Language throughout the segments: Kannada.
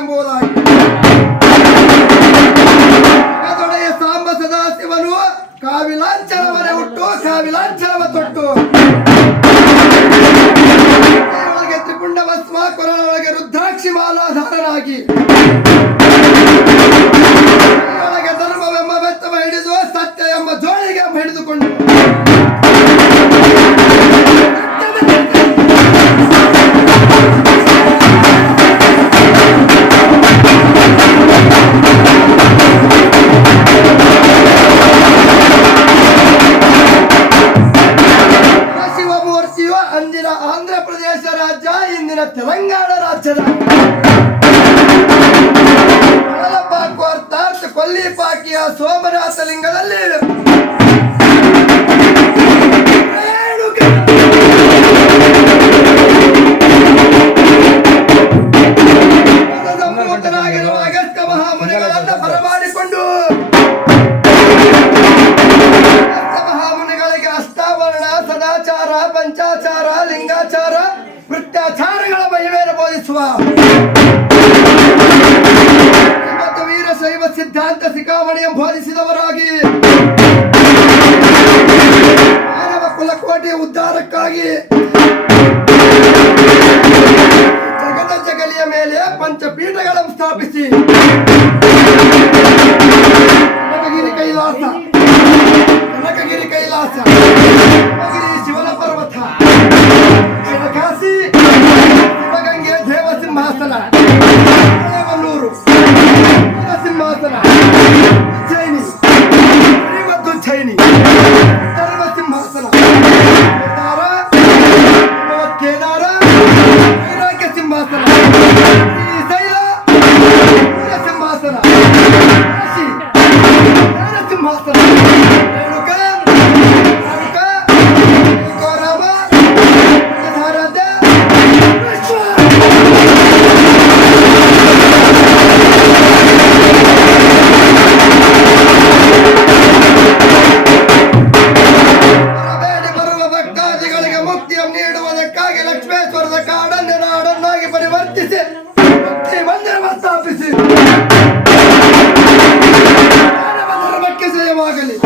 ಎಂಬುದಾಗಿ ಜಗದೊಡೆಯ ಸಾಂಬ ಸದಾಶಿವನು ಕಾವಿಲಾಂಚನವನೇ ಹುಟ್ಟು ಕಾವಿಲಾಂಚನವ ತೊಟ್ಟು ಒಳಗೆ ತ್ರಿಪುಂಡ ಭಸ್ಮ ಕೊರಳೊಳಗೆ ರುದ್ರಾಕ್ಷಿ ಮಾಲಾಧಾರನಾಗಿ ಒಳಗೆ ಧರ್ಮವೆಂಬ ಬೆತ್ತವ ಹಿಡಿದು ಸತ್ಯ ಎಂಬ ಜೋಳಿಗೆ ಹಿಡಿದುಕೊಂಡು ಶಿವಮೂರ್ತಿಯು ಅಂದಿನ ಆಂಧ್ರ ಪ್ರದೇಶ ರಾಜ್ಯ ಇಂದಿನ ತೆಲಂಗಾಣ ರಾಜ್ಯದ ಕಳಲಪಾಕು ಅರ್ಥಾತ್ ಕೊಲ್ಲಿಪಾಕಿಯ ಸೋಮನಾಥ ಲಿಂಗದಲ್ಲಿ ಸಂಪೂರ್ಣನಾಗಿರುವ ಅಗಸ್ತ್ಯ ಮಹಾಮುನಿಗಳನ್ನ ಬರಮಾಡಿಕೊಂಡು ಮಹಾಮುನಿಗಳಿಗೆ ಅಷ್ಟಾವರಣ ಸದಾಚಾರ ಪಂಚಾಚಾರ ಲಿಂಗಾಚಾರ ವೃತ್ತಾಚಾರಗಳ ಮಹಿಮೆಯನ್ನು ಬೋಧಿಸುವ ಮತ್ತು ವೀರಶೈವ ಸಿದ್ಧಾಂತ ಶಿಖಾಮಣಿಯನ್ನು ಬೋಧಿಸಿದವರಾಗಿ ಮಾನವ ಕುಲಕೋಟೆಯ ಉದ್ಧಾರಕ್ಕಾಗಿ ಜಗದ ಜಗಲಿಯ ಮೇಲೆ ಪಂಚಪೀಠಗಳನ್ನು ಸ್ಥಾಪಿಸಿ ಕನಕಗಿರಿ ಕೈಲಾಸ ಕನಕಗಿರಿ ಕೈಲಾಸ ಶಿವನ ಪರ್ವತ ಕಾಶಿ ಶಿವಗಂಗೆ ದೇವಸಿಂಹಾಸನ ಮಲ್ಲೂರು ಸಿಂಹಾಸನ ಉಜ್ಜಯಿನಿ ಶ್ರೀಮದ್ದುಜ್ಜಯಿನಿ ಧರ್ಮ ಸಿಂಹಾಸನ ಕೇದಾರ ವೈರಾಗ್ಯ ಸಿಂಹಾಸನ ಶ್ರೀಶೈಲ ಸಿಂಹಾಸನ ಕಾಶಿ ಸಿಂಹಾಸನ ನೀಡುವುದಕ್ಕಾಗಿ ಲಕ್ಷ್ಮೇಶ್ವರದ ಕಾಡನ್ನು ನಾಡನ್ನಾಗಿ ಪರಿವರ್ತಿಸಿ ಭಕ್ತಿ ಮಂದಿರವನ್ನು ಸ್ಥಾಪಿಸಿ ಧರ್ಮಕ್ಕೆ ಜಯವಾಗಲಿ.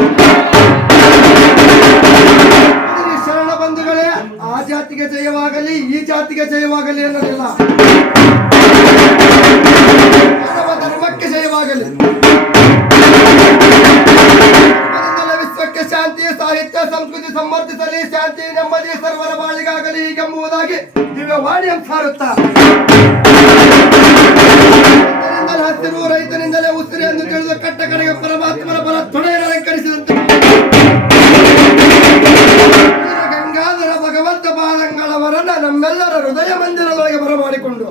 ಶರಣ ಬಂಧುಗಳೇ, ಆ ಜಾತಿಗೆ ಜಯವಾಗಲಿ ಈ ಜಾತಿಗೆ ಜಯವಾಗಲಿ ಅನ್ನೋದಿಲ್ಲ, ಮಾನವ ಧರ್ಮಕ್ಕೆ ಜಯವಾಗಲಿ. ವಿಶ್ವಕ್ಕೆ ಶಾಂತಿ ಸಾಹಿತ್ಯ ಸಂಸ್ಕೃತಿ ಸಮರ್ಥಿಸಲಿ, ಶಾಂತಿ ನೆಮ್ಮದಿ ಸರ್ವರ ಬಾಳಿಗಾಗಲಿ ಎಂಬುದಾಗಿ ದಿವ್ಯವಾಣಿಯನ್ನು ಸಾರುತ್ತಾ ಹಸಿರು ರೈತನಿಂದಲೇ ಉಸಿರು ಎಂದು ತಿಳಿದು ಕಟ್ಟ ಕಡೆಗೆ ಪರಮಾತ್ಮನ ಬಲ ತೊಡೆಯನ್ನು ಅಲಂಕರಿಸಿದಂತೆ ಗಂಗಾಧರ ಭಗವಂತ ಪಾದಂಗಳವರನ್ನ ನಮ್ಮೆಲ್ಲರ ಹೃದಯ ಮಂದಿರದೊಳಗೆ ಬರಮಾಡಿಕೊಂಡು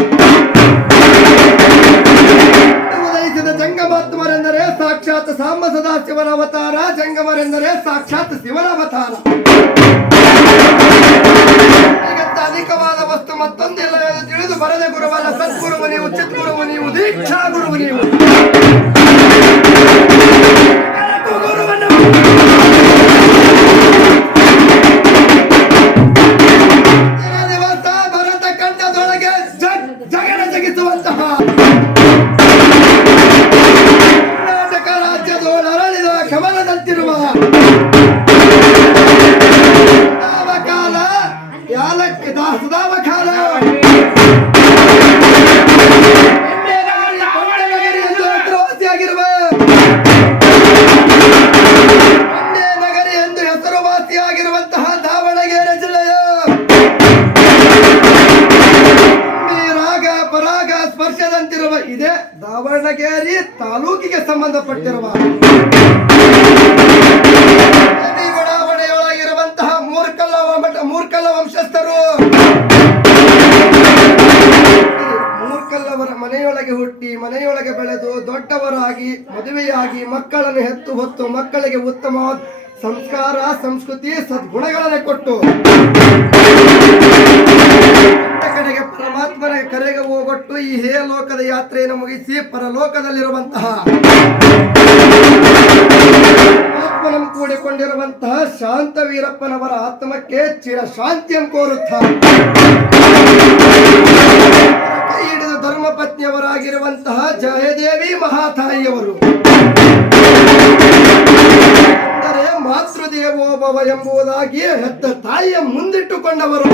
ಉದಯಿಸಿದ ಜಂಗಮಾತ್ಮರೆಂದರೆ ಸಾಕ್ಷಾತ್ ಸಾಂಬ ಸದಾಶಿವನ ಅವತಾರ, ಜಂಗಮರೆಂದರೆ ಸಾಕ್ಷಾತ್ ಶಿವನ ಅವತಾರ. ಅಧಿಕವಾದ ವಸ್ತು ಮತ್ತೊಂದಿಲ್ಲ ಎಂದು ತಿಳಿದು ಬರದೆ ಗುರುವಲ್ಲ, ಸದ್ಗುರುವು ನೀವು, ಚಿದ್ಗುರುವು ನೀವು, ದೀಕ್ಷಾ ಗುರುವು ನೀವು. ದಿವಸ ಭರತ ಕಂಠದೊಳಗೆ ಜಗನ ಜಗಿಸುವಂತಹ ಕರ್ನಾಟಕ ರಾಜ್ಯದೋಳ ಅರಳಿದ ಕಮಲದಂತಿರುವ ಕಾಲ ಯಾಲಕ್ಕೆ ದಾಸದಾವಕಾಲ ಹೆಸರುವಾಸಿಯಾಗಿರುವ ಮಂಡ್ಯ ನಗರಿ ಎಂದು ಹೆಸರುವಾಸಿಯಾಗಿರುವಂತಹ ದಾವಣಗೆರೆ ಜಿಲ್ಲೆಯ ರಾಗ ಪರಾಗ ಸ್ಪರ್ಶದಂತಿರುವ ಇದೇ ದಾವಣಗೆರೆ ತಾಲೂಕಿಗೆ ಸಂಬಂಧಪಟ್ಟಿರುವ ಬಡಾವಣೆಯೊಳಗಿರುವಂತಹ ಮೂರ್ಕಲ್ಲ ವಂಶಸ್ಥರು ಮೂರ್ಕಲ್ಲವರ ಮನೆಯೊಳಗೆ ಹುಟ್ಟಿ ಮನೆಯೊಳಗೆ ಬೆಳೆದು ದೊಡ್ಡವರಾಗಿ ಮದುವೆಯಾಗಿ ಮಕ್ಕಳನ್ನು ಹೆತ್ತು ಹೊತ್ತು ಮಕ್ಕಳಿಗೆ ಉತ್ತಮ ಸಂಸ್ಕಾರ ಸಂಸ್ಕೃತಿ ಸದ್ಗುಣಗಳನ್ನು ಕೊಟ್ಟು ಕಡೆಗೆ ಪರಮಾತ್ಮನ ಕರೆಗೆ ಹೋಗೊಟ್ಟು ಈ ಹೇ ಲೋಕದ ಯಾತ್ರೆಯನ್ನು ಮುಗಿಸಿ ಪರಲೋಕದಲ್ಲಿರುವಂತಹ ಆತ್ಮನನ್ನು ಕೂಡಿಕೊಂಡಿರುವಂತಹ ಶಾಂತ ವೀರಪ್ಪನವರ ಆತ್ಮಕ್ಕೆ ಚಿರ ಶಾಂತಿಯನ್ನು ಕೋರುತ್ತಾರೆ. ಕೈ ಹಿಡಿದ ಧರ್ಮಪತ್ನಿಯವರಾಗಿರುವಂತಹ ಎಂಬುದಾಗಿ ಹೆತ್ತ ತಾಯಿಯ ಮುಂದಿಟ್ಟುಕೊಂಡವರು.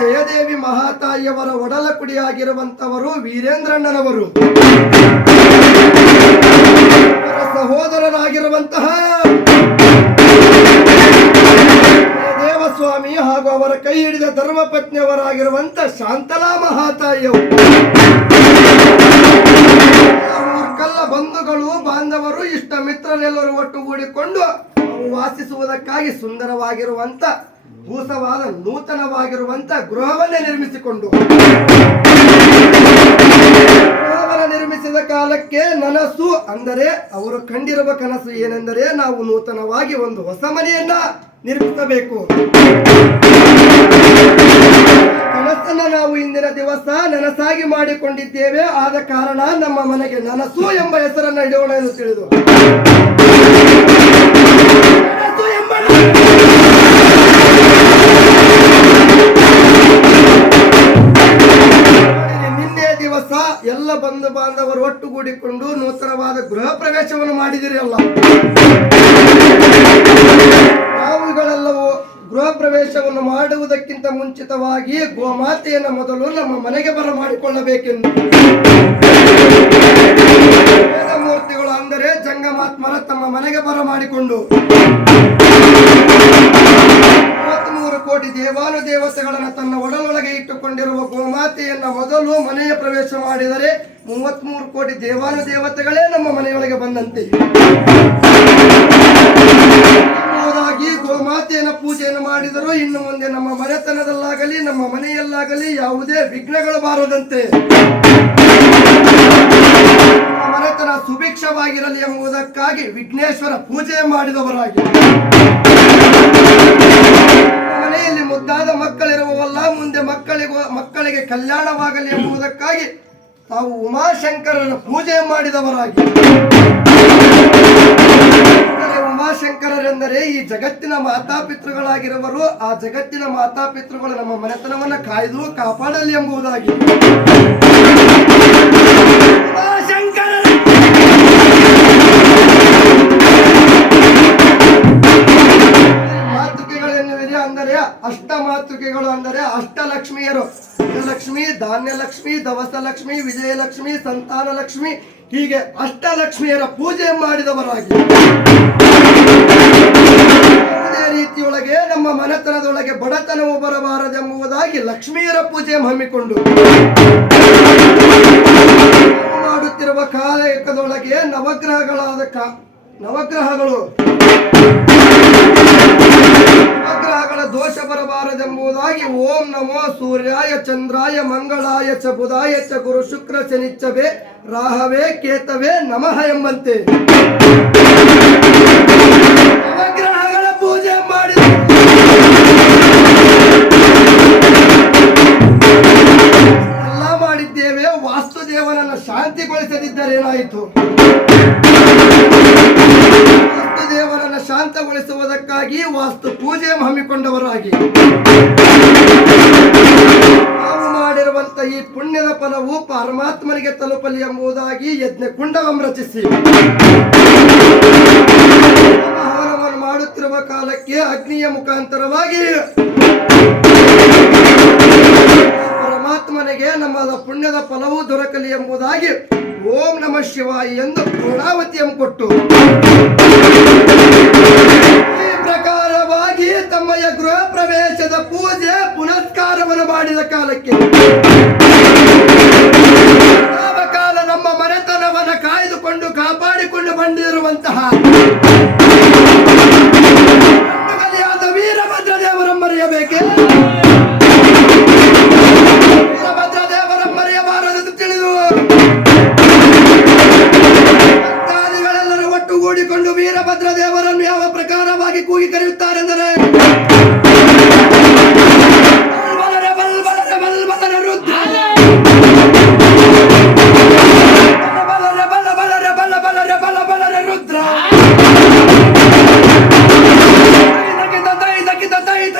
ಜಯದೇವಿ ಮಹಾತಾಯಿಯವರ ಒಡಲ ಕುಡಿಯಾಗಿರುವಂತವರು ವೀರೇಂದ್ರಣ್ಣನವರು. ಸಹೋದರರಾಗಿರುವಂತಹ ದೇವಸ್ವಾಮಿ ಹಾಗೂ ಅವರ ಕೈ ಹಿಡಿದ ಧರ್ಮಪತ್ನಿಯವರಾಗಿರುವಂತ ಶಾಂತಲಾ ಮಹಾತಾಯಿಯವರು. ಮೂರ್ಕಲ್ಲ ಬಂಧುಗಳು ಬಾಂಧವರು ಇಷ್ಟ ಮಿತ್ರರೆಲ್ಲರೂ ಒಟ್ಟುಗೂಡಿಕೊಂಡು ವಾಸಿಸುವುದಕ್ಕಾಗಿ ಸುಂದರವಾಗಿರುವಂತ ಭೂಸವಾದ ನೂತನವಾಗಿರುವಂತ ಗೃಹವನ್ನೇ ನಿರ್ಮಿಸಿಕೊಂಡು ನಿರ್ಮಿಸಿದ ಕಾಲಕ್ಕೆ ನನಸು ಅಂದರೆ ಅವರು ಕಂಡಿರುವ ಕನಸು ಏನೆಂದರೆ ನಾವು ನೂತನವಾಗಿ ಒಂದು ಹೊಸ ಮನೆಯನ್ನ ನಿರ್ಮಿಸಬೇಕು. ಕನಸನ್ನ ನಾವು ಇಂದಿನ ದಿವಸ ನನಸಾಗಿ ಮಾಡಿಕೊಂಡಿದ್ದೇವೆ. ಆದ ಕಾರಣ ನಮ್ಮ ಮನೆಗೆ ನನಸು ಎಂಬ ಹೆಸರನ್ನು ಇಡೋಣ ಎಂದು ತಿಳಿದು ಎಲ್ಲ ಬಂಧು ಬಾಂಧವರು ಒಟ್ಟುಗೂಡಿಕೊಂಡು ನೂತನವಾದ ಗೃಹ ಪ್ರವೇಶವನ್ನು ಮಾಡಿದಿರಿ ಅಲ್ಲ. ನಾವುಗಳೆಲ್ಲವೂ ಗೃಹ ಪ್ರವೇಶವನ್ನು ಮಾಡುವುದಕ್ಕಿಂತ ಮುಂಚಿತವಾಗಿ ಗೋಮಾತೆಯನ್ನು ಮೊದಲು ನಮ್ಮ ಮನೆಗೆ ಬರಮಾಡಿಕೊಳ್ಳಬೇಕೆಂದು ವೇದಮೂರ್ತಿಗಳು ಅಂದರೆ ಜಂಗಮಾತ್ಮರ ತಮ್ಮ ಮನೆಗೆ ಬರಮಾಡಿಕೊಂಡು 33 ಕೋಟಿ ದೇವಾನುದೇವತೆಗಳನ್ನು ತನ್ನ ಒಡಲೊಳಗೆ ಇಟ್ಟುಕೊಂಡಿರುವ ಗೋಮಾತೆಯನ್ನ ಮೊದಲು ಮನೆಯ ಪ್ರವೇಶ ಮಾಡಿದರೆ 33 ಕೋಟಿ ದೇವಾನುದೇವತೆಗಳೇ ನಮ್ಮ ಮನೆಯೊಳಗೆ ಬಂದಂತೆ ಎಂಬುದಾಗಿ ಗೋಮಾತೆಯನ್ನು ಪೂಜೆಯನ್ನು ಮಾಡಿದರು. ಇನ್ನು ಮುಂದೆ ನಮ್ಮ ಮನೆತನದಲ್ಲಾಗಲಿ ನಮ್ಮ ಮನೆಯಲ್ಲಾಗಲಿ ಯಾವುದೇ ವಿಘ್ನಗಳು ಬಾರದಂತೆ ಮನೆತನ ಸುಭಿಕ್ಷವಾಗಿರಲಿ ಎಂಬುದಕ್ಕಾಗಿ ವಿಘ್ನೇಶ್ವರ ಪೂಜೆ ಮಾಡಿದವರಾಗಿ ಮನೆಯಲ್ಲಿ ಮುದ್ದಾದ ಮಕ್ಕಳಿರುವವಲ್ಲ, ಮುಂದೆ ಮಕ್ಕಳಿಗೆ ಕಲ್ಯಾಣವಾಗಲಿ ಎಂಬುದಕ್ಕಾಗಿ ತಾವು ಉಮಾಶಂಕರನ ಪೂಜೆ ಮಾಡಿದವರಾಗಿ. ಉಮಾಶಂಕರರೆಂದರೆ ಈ ಜಗತ್ತಿನ ಮಾತಾಪಿತೃಗಳಾಗಿರುವರು. ಆ ಜಗತ್ತಿನ ಮಾತಾಪಿತೃಗಳು ನಮ್ಮ ಮನೆತನವನ್ನ ಕಾಯ್ದು ಕಾಪಾಡಲಿ ಎಂಬುದಾಗಿ ಅಂದರೆ ಅಷ್ಟಮಾತೃಕೆಗಳು ಅಂದರೆ ಅಷ್ಟಲಕ್ಷ್ಮಿಯರು. ಲಕ್ಷ್ಮಿ, ಧಾನ್ಯಲಕ್ಷ್ಮಿ, ದವಸಲಕ್ಷ್ಮಿ, ವಿಜಯಲಕ್ಷ್ಮಿ, ಸಂತಾನ ಲಕ್ಷ್ಮಿ, ಹೀಗೆ ಅಷ್ಟಲಕ್ಷ್ಮಿಯರ ಪೂಜೆ ಮಾಡಿದವರಾಗಿ ಯಾವುದೇ ರೀತಿಯೊಳಗೆ ನಮ್ಮ ಮನೆತನದೊಳಗೆ ಬಡತನವು ಬರಬಾರದೆಂಬುದಾಗಿ ಲಕ್ಷ್ಮಿಯರ ಪೂಜೆ ಹಮ್ಮಿಕೊಂಡು ಮಾಡುತ್ತಿರುವ ಕಾಲಯಕದೊಳಗೆ ನವಗ್ರಹಗಳ ದೋಷ ಬರಬಾರದೆಂಬುದಾಗಿ ಓಂ ನಮೋ ಸೂರ್ಯಾಯ ಚಂದ್ರಾಯ ಮಂಗಳಾಯ ಚ ಬುಧಾಯ ಚ ಗುರು ಶುಕ್ರ ಶನಿಚ್ಚವೇ ರಾಹವೇ ಕೇತವೇ ನಮಃ ಎಂಬಂತೆ ನವಗ್ರಹಗಳ ಪೂಜೆ ಮಾಡಿದ ಎಲ್ಲ ಮಾಡಿದ್ದೇವೆ. ವಾಸ್ತುದೇವನನ್ನು ಶಾಂತಿಗೊಳಿಸದಿದ್ದರೇನಾಯಿತು? ದೇವರನ್ನು ಶಾಂತಗೊಳಿಸುವುದಕ್ಕಾಗಿ ವಾಸ್ತು ಪೂಜೆ ಹಮ್ಮಿಕೊಂಡವರಾಗಿ ನಾವು ಮಾಡಿರುವಂತ ಈ ಪುಣ್ಯದ ಫಲವು ಪರಮಾತ್ಮನಿಗೆ ತಲುಪಲಿ ಎಂಬುದಾಗಿ ಯಜ್ಞ ಕುಂಡವನ್ನು ರಚಿಸಿ ಹವನವನ್ನು ಮಾಡುತ್ತಿರುವ ಕಾಲಕ್ಕೆ ಅಗ್ನಿಯ ಮುಖಾಂತರವಾಗಿ ಪರಮಾತ್ಮನಿಗೆ ನಮ್ಮ ಪುಣ್ಯದ ಫಲವು ದೊರಕಲಿ ಎಂಬುದಾಗಿ ಓಂ ನಮಃ ಶಿವಾಯ ಎಂದು ಪೂರ್ಣಾವತಿಯನ್ನು ಕೊಟ್ಟು ಈ ಪ್ರಕಾರವಾಗಿ ತಮ್ಮಯ ಗೃಹ ಪ್ರವೇಶದ ಪೂಜೆ ಪುನಸ್ಕಾರವನ್ನು ಮಾಡಿದ ಕಾಲಕ್ಕೆ ಕಾಲ ನಮ್ಮ ಮನೆತನವನ್ನು ಕಾಯ್ದುಕೊಂಡು ಕಾಪಾಡಿಕೊಂಡು ಬಂದಿರುವಂತಹ ವೀರಭದ್ರ ದೇವರ ಮರೆಯಬೇಕೆ? ವೀರಭದ್ರ ದೇವರ ಮರೆಯಬಾರದೆಂದು ತಿಳಿದು ಭಕ್ತಾದಿಗಳೆಲ್ಲರೂ ಒಟ್ಟುಗೂಡಿಕೊಂಡು ವೀರಭದ್ರ ದೇವರನ್ನು ಯಾವ ಪ್ರಕಾರವಾಗಿ ಕೂಗಿ ಕರೆಯುತ್ತಾರೆಂದರೆ ರುದ್ರ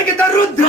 ರುದ್ರ ರುದ್ರ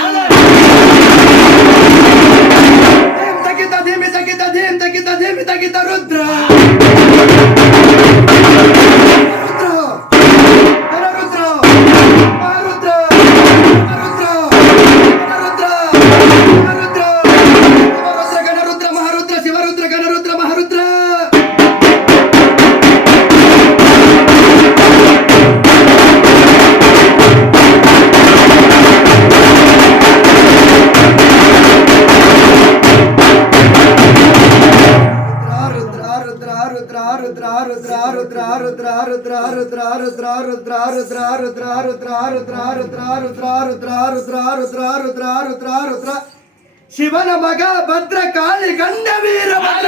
ರುದ್ರ ರುದ್ರ ರುದ್ರ ರುದ್ರ ರುದ್ರ ರುದ್ರ ರುದ್ರ ರುದ್ರ ರುದ್ರ ರುದ್ರ ರುದ್ರ ರುದ್ರ ರುದ್ರ ರುದ್ರ ರುದ್ರ ರುದ್ರ ರುದ್ರ ಶಿವನ ಮಗ ಭದ್ರ ಕಾಳಿ ಗಂಡ ವೀರಭದ್ರ